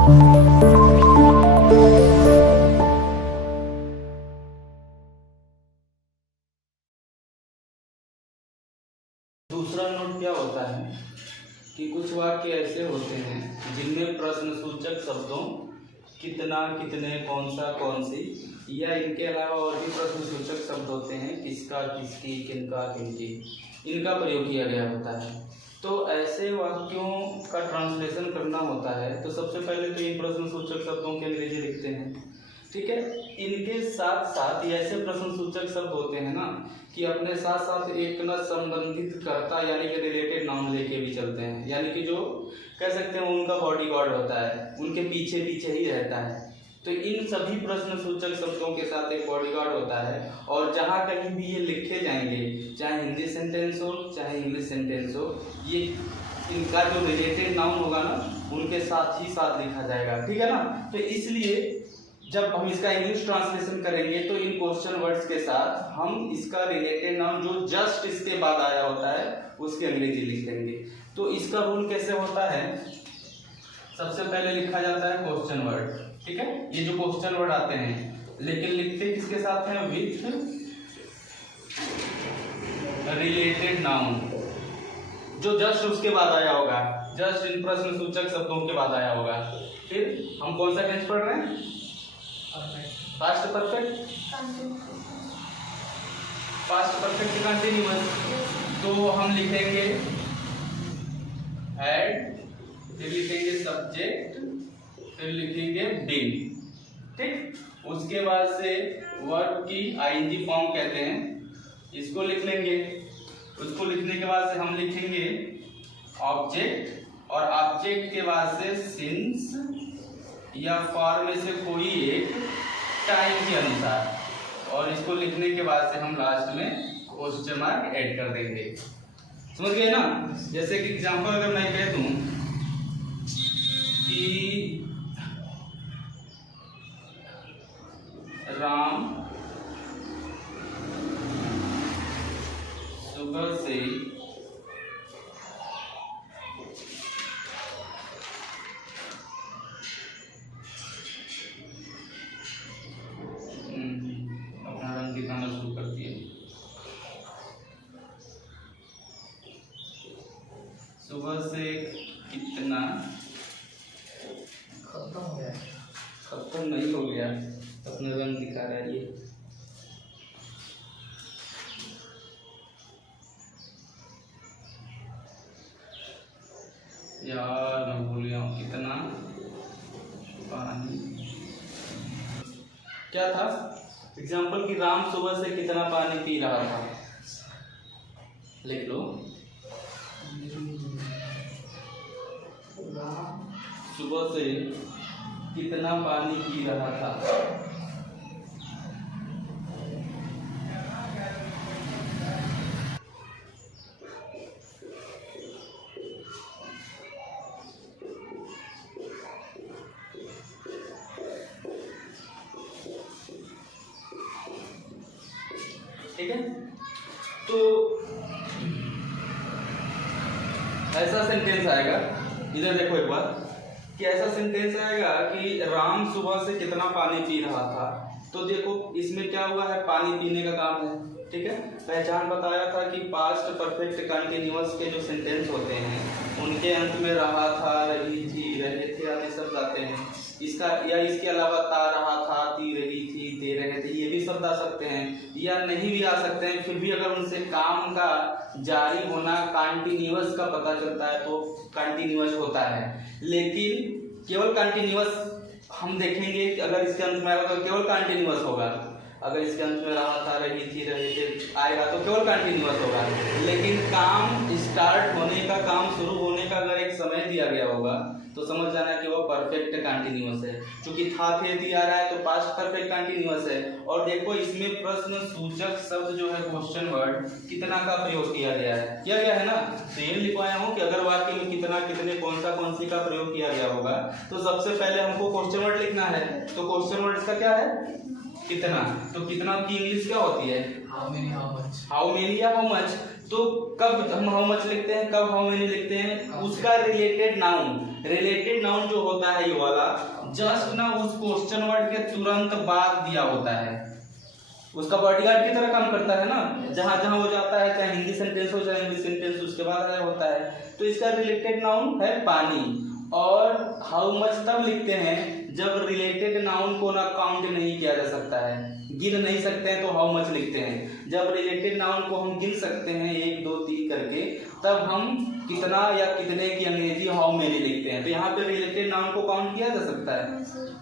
दूसरा नोट क्या होता है कि कुछ वाक्य ऐसे होते हैं जिनमें प्रश्नसूचक शब्दों कितना, कितने, कौन सा, कौन सी या इनके अलावा और भी प्रश्नसूचक शब्द होते हैं किसका, किसकी, किनका, किनकी, इनका प्रयोग किया गया होता है। तो ऐसे वाक्यों का ट्रांसलेशन करना होता है तो सबसे पहले तो इन प्रश्नसूचक शब्दों के अंग्रेजी लिखते हैं, ठीक है। इनके साथ साथ ये ऐसे प्रश्नसूचक शब्द होते हैं ना कि अपने साथ साथ एक न संबंधित कर्ता यानी कि रिलेटेड नाउन लेके भी चलते हैं, यानी कि जो कह सकते हैं उनका बॉडीगार्ड होता है, उनके पीछे पीछे ही रहता है। तो इन सभी प्रश्नसूचक शब्दों के साथ एक बॉडीगार्ड होता है और जहाँ कहीं भी ये लिखे जाएंगे, चाहे हिंदी सेंटेंस हो चाहे इंग्लिश सेंटेंस हो, ये इनका जो रिलेटेड नाउन होगा ना उनके साथ ही साथ लिखा जाएगा, ठीक है ना। तो इसलिए जब हम इसका इंग्लिश ट्रांसलेशन करेंगे तो इन क्वेश्चन वर्ड्स के साथ हम इसका रिलेटेड नाउन जो जस्ट इसके बाद आया होता है उसके अंग्रेजी लिख देंगे। तो इसका रूल कैसे होता है, सबसे पहले लिखा जाता है क्वेश्चन वर्ड, ठीक है। ये जो क्वेश्चन वर्ड आते हैं लेकिन लिखते किसके साथ हैं, विथ रिलेटेड नाउन, जो जस्ट उसके बाद आया होगा, जस्ट इन प्रश्नसूचक शब्दों के बाद आया होगा। फिर हम कौन सा टेंस पढ़ रहे हैं, past perfect, past perfect continuous. तो हम लिखेंगे हैड, फिर लिखेंगे सब्जेक्ट, फिर लिखेंगे बीन, ठीक। उसके बाद से वर्ब की आईएनजी फॉर्म कहते हैं, इसको लिख लेंगे। उसको लिखने के बाद से हम लिखेंगे ऑब्जेक्ट, और ऑब्जेक्ट के बाद से सिंस या फॉर में से कोई एक टाइम के अनुसार, और इसको लिखने के बाद से हम लास्ट में क्वेश्चन मार्क ऐड कर देंगे। समझ गए ना। जैसे कि एग्जांपल अगर मैं कह दूं कि राम सुबह से अपना रंग दिखाना शुरू कर दिए, सुबह से कितना, खत्म हो गया, खत्म नहीं हो गया, अपने रंग दिखा रहा है ये। यार मैं भूल गया हूँ, कितना पानी, क्या था एग्जाम्पल कि राम सुबह से कितना पानी पी रहा था, लिख लो। सुबह से कितना पानी पी रहा था, ठीक है। तो ऐसा सेंटेंस आएगा, इधर देखो एक बार, कि ऐसा सेंटेंस आएगा कि राम सुबह से कितना पानी पी रहा था। तो देखो इसमें क्या हुआ है, पानी पीने का काम है, ठीक है। पहचान बताया था कि पास्ट परफेक्ट कंटिन्यूअस के जो सेंटेंस होते हैं उनके अंत में रहा था, रही थी, रहे थे आदि शब्द आते हैं। इसका या इसके अलावा ता, रहा था, ती, रही थी, दे रहे थे, ये भी शब्द आ सकते हैं या नहीं भी आ सकते हैं। फिर भी अगर उनसे काम का जारी होना कंटिन्यूअस का पता चलता है तो कंटिन्यूअस होता है। लेकिन केवल कंटिन्यूअस हम देखेंगे कि अगर इसके अंत में आएगा तो केवल कंटिन्यूअस होगा, अगर इसके अंत में रहा था, रही थी, रहे थे आएगा तो केवल कंटिन्यूअस होगा। लेकिन काम स्टार्ट होने का, काम शुरू होने का अगर एक समय दिया गया होगा तो समझ जाना कि वो परफेक्ट कंटिन्यूअस है। क्योंकि था, थे, थी आ रहा है तो पास्ट परफेक्ट कंटिन्यूअस है। और देखो इसमें प्रश्न सूचक शब्द जो है क्वेश्चन वर्ड कितना का प्रयोग किया गया है ना। तो ये लिखवाया हूँ कि अगर वाक्य में कितना, कितने, कौन सा, कौन सी का प्रयोग किया गया होगा तो सबसे पहले हमको क्वेश्चन वर्ड लिखना है। तो क्वेश्चन वर्ड इसका क्या है, कितना। तो कितना की इंग्लिश क्या होती है, how many, how much, how many या हाउ मच। तो कब हम हाउ मच लिखते हैं, कब हाउ मेनी लिखते हैं, उसका रिलेटेड नाउन रिलेटेड नाउन जो होता है ये वाला जस्ट ना उस क्वेश्चन वर्ड के तुरंत बाद दिया होता है, उसका बॉडीगार्ड की तरह काम करता है ना, जहां जहां हो जाता है, चाहे हिंदी सेंटेंस हो चाहे इंग्लिश सेंटेंस, उसके बाद आया होता है। तो इसका रिलेटेड नाउन है पानी। और हाउ मच तब लिखते हैं जब रिलेटेड नाउन को ना काउंट नहीं किया जा सकता है, गिन नहीं सकते हैं तो हाउ मच लिखते हैं। जब रिलेटेड नाउन को हम गिन सकते हैं 1 2 3 करके, तब हम कितना या कितने की अंग्रेजी हाउ मेनी लिखते हैं। तो यहाँ पे रिलेटेड नाउन को काउंट किया जा सकता है,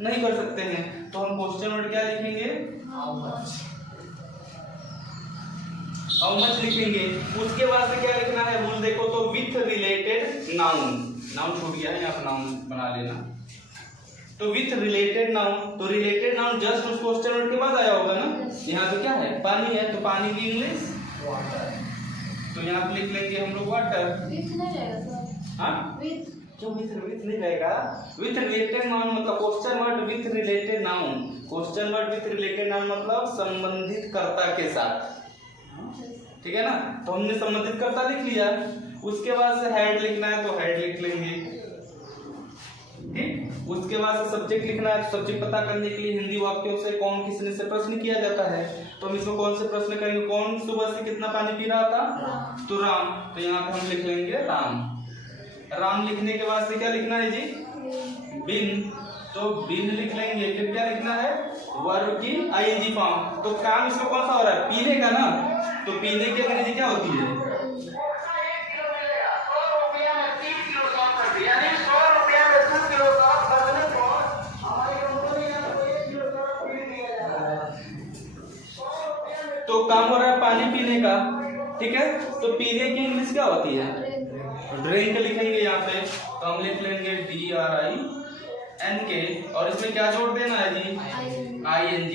नहीं कर सकते हैं। तो हम क्वेश्चन वर्ड क्या लिखेंगे, हाउ मच, हाउ मच लिखेंगे। उसके बाद से क्या लिखना है रूल देखो तो, विथ रिलेटेड नाउन, नाउन छूट गया है यहाँ पर, नाउन बना लेना। तो विथ रिलेटेड नाउन, तो रिलेटेड नाउन जस्ट उस क्वेश्चन वर्ड के बाद आया होगा ना। यहाँ तो क्या है, पानी है, तो पानी की इंग्लिश वाटर, तो यहाँ पे लिख लेंगे हम लोग वाटर। विथ नहीं रहेगा सर, हाँ विथ क्यों विथ नहीं रहेगा, विथ रिलेटेड नाउन मतलब question word with related noun, question word with related noun मतलब संबंधित कर्ता के साथ, ठीक है ना। तो हमने संबंधित कर्ता लिख लिया, उसके बाद से हेड लिखना है तो हेड लिख लेंगे, ठीक। उसके बाद से सब्जेक्ट लिखना है, तो सब्जेक्ट पता करने के लिए हिंदी वाक्यों से कौन किसने से प्रश्न किया जाता है, तो हम इसमें कौन से प्रश्न करेंगे, कौन सुबह से कितना पानी पी रहा था, तो राम। तो यहाँ पे हम लिख लेंगे राम। राम लिखने के बाद से क्या लिखना है जी, बिन, तो बिन लिख लेंगे। फिर क्या लिखना है, वर्ब की आईएनजी फॉर्म। तो काम इसमें कौन सा हो रहा है, पीने का ना, तो पीने की अंग्रेजी क्या होती है, तो काम हो रहा है पानी पीने का, ठीक है। तो पीने की इंग्लिश क्या होती है, ड्रिंक लिखेंगे यहाँ पे। तो हम लिख लेंगे DRINK, और इसमें क्या जोड़ देना है जी, ING।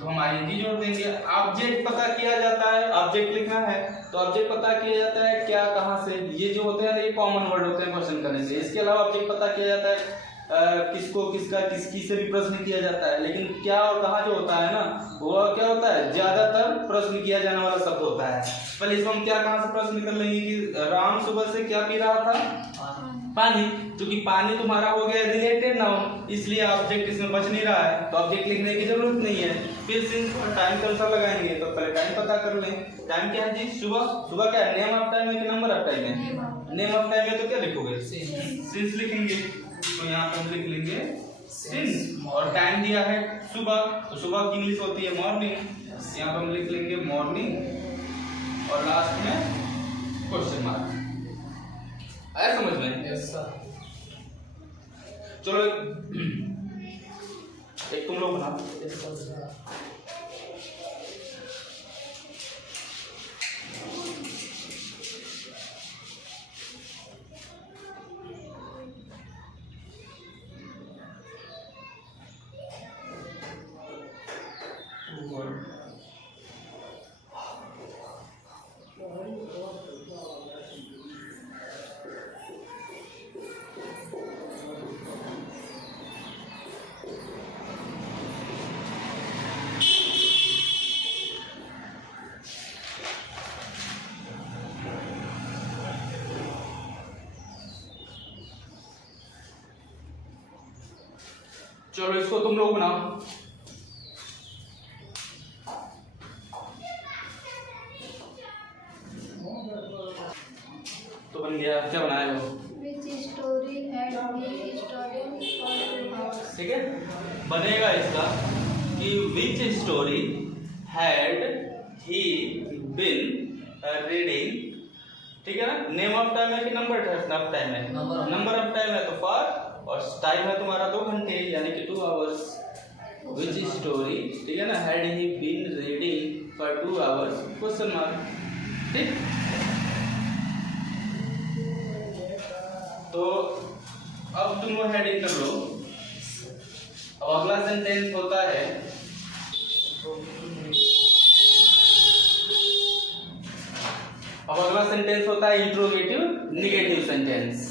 तो हम ING जोड़ देंगे। ऑब्जेक्ट पता किया जाता है, ऑब्जेक्ट लिखना है, तो ऑब्जेक्ट पता किया जाता है क्या, कहाँ से, ये जो होते हैं ये कॉमन वर्ड होते हैं क्वेश्चन करने से। इसके अलावा ऑब्जेक्ट पता किया जाता है किसको, किसका, किसकी से भी प्रश्न किया जाता है। लेकिन क्या और कहाँ जो होता है ना, वो क्या होता है, ज्यादातर प्रश्न किया जाने वाला शब्द होता है। पहले इसमें हम क्या, कहाँ से प्रश्न कर लेंगे कि राम सुबह से क्या पी रहा था, पानी। क्योंकि पानी तुम्हारा हो गया रिलेटेड नाउन, इसलिए ऑब्जेक्ट इसमें बच नहीं रहा है, तो ऑब्जेक्ट लिखने की जरूरत नहीं है। फिर सिंस टाइम का आंसर लगाएंगे, तो पहले टाइम पता कर लें। टाइम क्या है जी, सुबह। सुबह क्या है, नेम ऑफ टाइम है कि नंबर ऑफ टाइम है, नेम ऑफ टाइम है, तो क्या लिखोगे, सिंस लिखेंगे। तो यहाँ पे हम लिख लेंगे सिंस, और टाइम दिया है सुबह, तो सुबह की इंग्लिश होती है मॉर्निंग, यहाँ पे हम लिख लेंगे मॉर्निंग, और लास्ट में क्वेश्चन मार्क। आया समझ में, यस सर। चलो एक तुम लोग बना, यस सर। चलो इसको तुम लोग बनाओ। तो बन गया, क्या बनाए हो, Which story had he studied for 2 hours? ठीक है। बनेगा इसका कि which story had he been reading, ठीक है ना। नेम ऑफ टाइम है कि नंबर ऑफ टाइम है, नंबर ऑफ टाइम है तो फॉर, और टाइम है तुम्हारा 2 घंटे यानी कि 2 आवर्स। विच स्टोरी, ठीक है ना, had he been reading for 2 hours, question mark, ठीक। तो अब तुम लोग हेडिंग कर लो। अब अगला सेंटेंस होता है, अब अगला सेंटेंस होता है इंट्रोगेटिव निगेटिव सेंटेंस।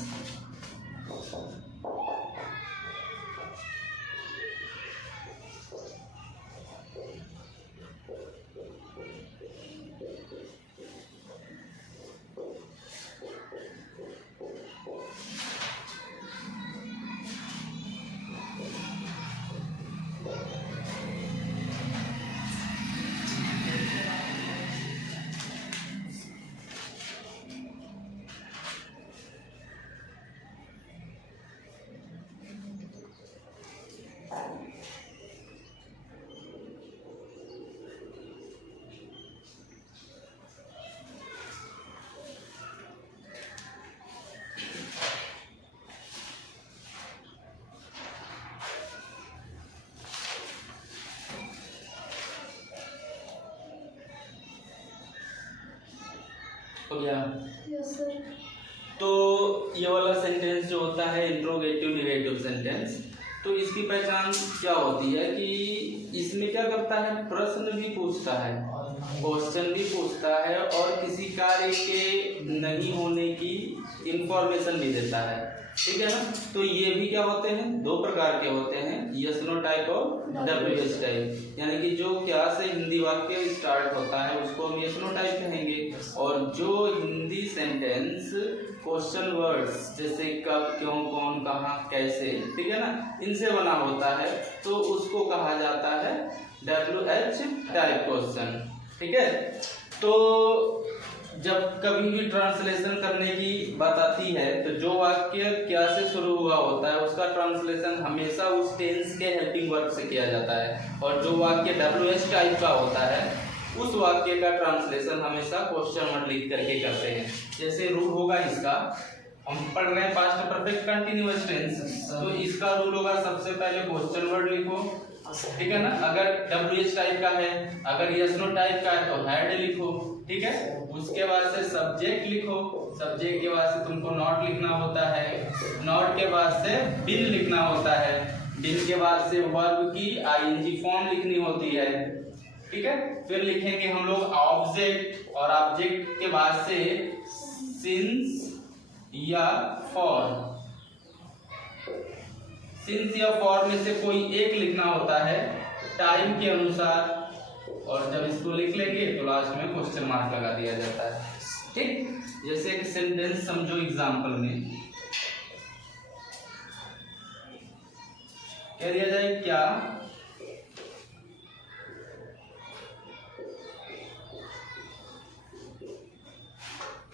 हो गया। Yes, sir. तो ये वाला सेंटेंस जो होता है इंट्रोगेटिव निगेटिव सेंटेंस, तो इसकी पहचान क्या होती है कि इसमें क्या करता है, प्रश्न भी पूछता है, क्वेश्चन भी पूछता है और किसी कार्य के नहीं होने की इंफॉर्मेशन भी देता है, ठीक है ना। तो ये भी क्या होते हैं, दो प्रकार के होते हैं, यस नो टाइप और डब्ल्यूएच टाइप। यानी कि जो क्या से हिंदी वाक्य स्टार्ट होता है उसको हम यस नो टाइप कहेंगे, और जो हिंदी सेंटेंस क्वेश्चन वर्ड्स जैसे कब, क्यों, कौन, कहाँ, कैसे, ठीक है ना, इनसे बना होता है तो उसको कहा जाता है डब्ल्यूएच टाइप क्वेश्चन, ठीक है। तो जब कभी भी ट्रांसलेशन करने की बात आती है तो जो वाक्य क्या से शुरू हुआ होता है उसका ट्रांसलेशन हमेशा उस टेंस के हेल्पिंग वर्ब से किया जाता है, और जो वाक्य डब्ल्यूएच टाइप का होता है उस वाक्य का ट्रांसलेशन हमेशा क्वेश्चन वर्ड लिख करके करते हैं। जैसे रूल होगा इसका, हम पढ़ रहे हैं पास्ट परफेक्ट कंटीन्यूअस टेंस, तो इसका रूल होगा सबसे पहले क्वेश्चन वर्ड लिखो, ठीक है ना। अगर डब्ल्यूएच टाइप का है, अगर यस नो टाइप का है तो हैड लिखो, ठीक है। उसके बाद से सब्जेक्ट लिखो, सब्जेक्ट के बाद से तुमको नॉट लिखना होता है, नॉट के बाद से बिन लिखना होता है, बिन के बाद से वर्ब की आईएनजी फॉर्म लिखनी होती है, ठीक है। फिर लिखेंगे हम लोग ऑब्जेक्ट, और ऑब्जेक्ट के बाद से सिंस या फॉर, सिंस या फॉर में से कोई एक लिखना होता है टाइम के अनुसार, और जब इसको लिख लेंगे तो लास्ट में क्वेश्चन मार्क लगा दिया जाता है, ठीक। जैसे एक सेंटेंस समझो एग्जांपल में कह दिया जाए, क्या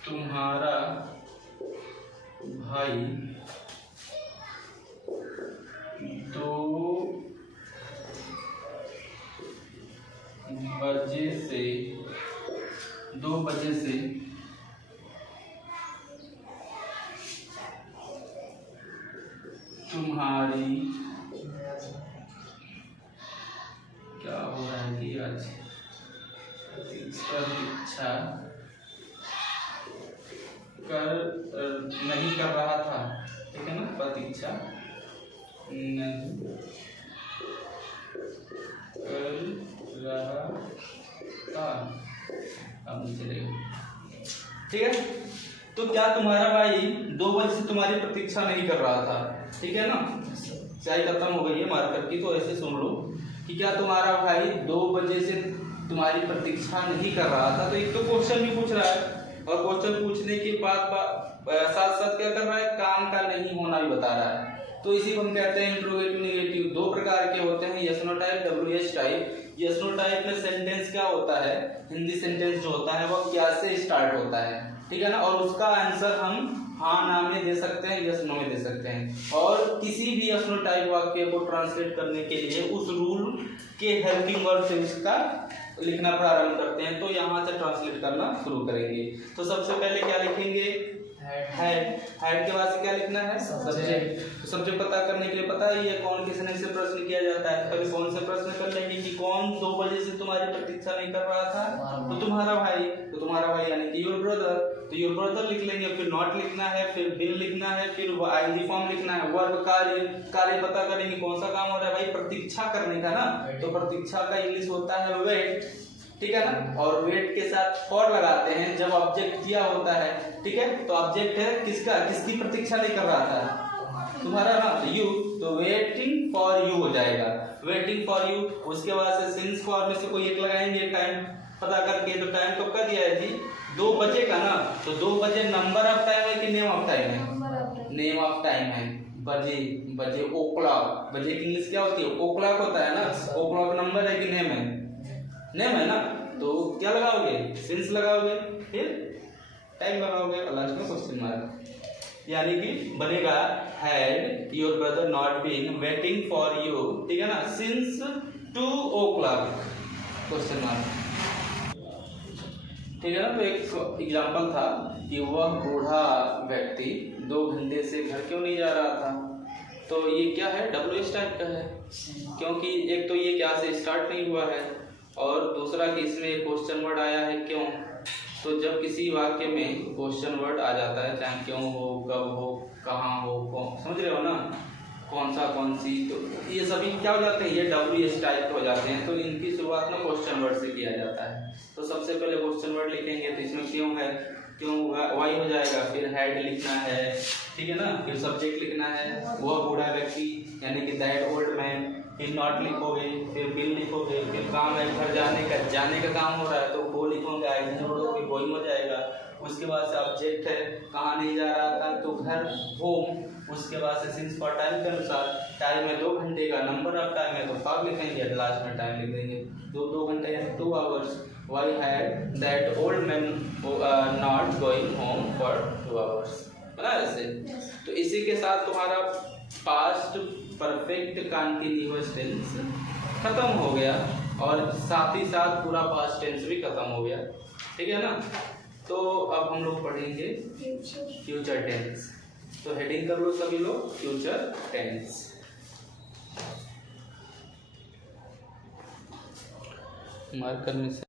तुम्हारा भाई 2 बजे से तुम्हारी क्या हो रहा है कि आज प्रतीक्षा नहीं कर रहा था, ठीक है ना, प्रतीक्षा नहीं कर रहा था, अब नहीं चलेगा, ठीक है। तो क्या तुम्हारा भाई 2 बजे से तुम्हारी प्रतीक्षा नहीं कर रहा था, ठीक है ना। चाय खत्म हो गई है मार्कर की, तो ऐसे सुन लो कि क्या तुम्हारा भाई 2 बजे से तुम्हारी प्रतीक्षा नहीं कर रहा था। तो एक तो क्वेश्चन भी पूछ रहा है, और क्वेश्चन पूछने के बाद साथ साथ क्या कर रहा है, काम का नहीं होना भी बता रहा है। तो इसी को हम कहते हैं इंट्रोगेटिव निगेटिव। 2 प्रकार के होते हैं, yes no type, WH type. Yes no type में सेंटेंस क्या होता है, हिंदी सेंटेंस जो होता है वह क्या से स्टार्ट होता है, ठीक है ना, और उसका आंसर हम हाँ ना में दे सकते हैं, यस नो में दे सकते हैं। और किसी भी यस नो टाइप वाक्य को ट्रांसलेट करने के लिए उस रूल के हेल्पिंग वर्ब से उसका लिखना प्रारंभ करते हैं। तो यहाँ से ट्रांसलेट करना शुरू करेंगे। तो सबसे पहले क्या लिखेंगे, हेड के बाद से क्या लिखना है, सब्जेक्ट। तो सब्जेक्ट पता करने के लिए पता ही है कौन किसने से प्रश्न किया जाता है। पहले कौन से प्रश्न कर लेंगे कि कौन 2 बजे से तुम्हारी प्रतीक्षा नहीं कर रहा था, तो तुम्हारा भाई, तो तुम्हारा भाई यानी कि योर ब्रदर, तो योर ब्रदर लिख लेंगे। फिर नॉट लिखना है, फिर बिन लिखना है, फिर आईएनजी फॉर्म लिखना है, वर्ब कार्य पता करेंगे कौन सा काम हो रहा है भाई, प्रतीक्षा करने का ना, तो प्रतीक्षा का इंग्लिश होता है वेट, ठीक है ना। और वेट के साथ फॉर लगाते हैं जब ऑब्जेक्ट दिया होता है, ठीक है। तो ऑब्जेक्ट है किसका, किसकी प्रतीक्षा नहीं कर रहा था, तुम्हारा ना, यू, तो वेटिंग फॉर यू हो जाएगा, वेटिंग फॉर यू। उसके बाद से सिंस फॉर में से कोई एक लगाएंगे टाइम पता करके। तो टाइम कब का दिया है जी, 2 बजे का ना, तो 2 बजे नंबर ऑफ टाइम है कि नेम ऑफ टाइम है, नेम ऑफ टाइम है। बजे, बजे ओ क्लॉक, बजे की इंग्लिश क्या होती है, ओ क्लॉक होता है ना, ओ क्लॉक नंबर है कि नेम है, नेम है ना। तो क्या लगाओगे, सिंस लगाओगे, फिर टाइम लगाओगे, और लास्ट में क्वेश्चन मार्क, यानी कि बनेगा had your brother not been waiting for you, ठीक है ना, सिंस 2 o'clock, क्वेश्चन मार्क, ठीक है ना। तो एक एग्जांपल था कि वह बूढ़ा व्यक्ति 2 घंटे से घर क्यों नहीं जा रहा था। तो ये क्या है, डब्ल्यूएच टाइप का है, क्योंकि एक तो ये क्या से स्टार्ट नहीं हुआ है, और दूसरा कि इसमें क्वेश्चन वर्ड आया है क्यों, तो जब किसी वाक्य में क्वेश्चन वर्ड आ जाता है, चाहे क्यों हो, कब हो, कहाँ हो, कौन, समझ रहे हो ना, कौन सा, कौन सी, तो ये सभी क्या हो जाते हैं, ये WH टाइप के हो जाते हैं। तो इनकी शुरुआत में क्वेश्चन वर्ड से किया जाता है। तो सबसे पहले क्वेश्चन वर्ड लिखेंगे, तो इसमें क्यों है, क्यों वाई हो जाएगा, फिर हेड लिखना है, ठीक है ना, फिर सब्जेक्ट लिखना है, वह बूढ़ा व्यक्ति यानी कि दैट ओल्ड मैन, फिर नॉट लिखोगे, फिर बिल लिखोगे, फिर काम है घर जाने का काम हो रहा है तो वो लिखोगे, आई जोड़ोगे, गोइंग हो जाएगा। उसके बाद से ऑब्जेक्ट है, कहाँ नहीं जा रहा था तो घर, होम। उसके बाद से सिंस फॉर टाइम के अनुसार, टाइम है 2 घंटे का, नंबर ऑफ टाइम है तो 5 लिखेंगे, लास्ट में टाइम लिख देंगे, 2 घंटे है 2 hours. Why had that old man not going home for 2 hours, है ना ऐसे। तो इसी के साथ तुम्हारा पास्ट परफेक्ट कंटिन्यूअस टेंस खत्म हो गया और साथ ही साथ पूरा पास्ट टेंस भी खत्म हो गया, ठीक है ना। तो अब हम लोग पढ़ेंगे फ्यूचर टेंस। तो हेडिंग कर लो सभी लोग, फ्यूचर टेंस। मार्कर में से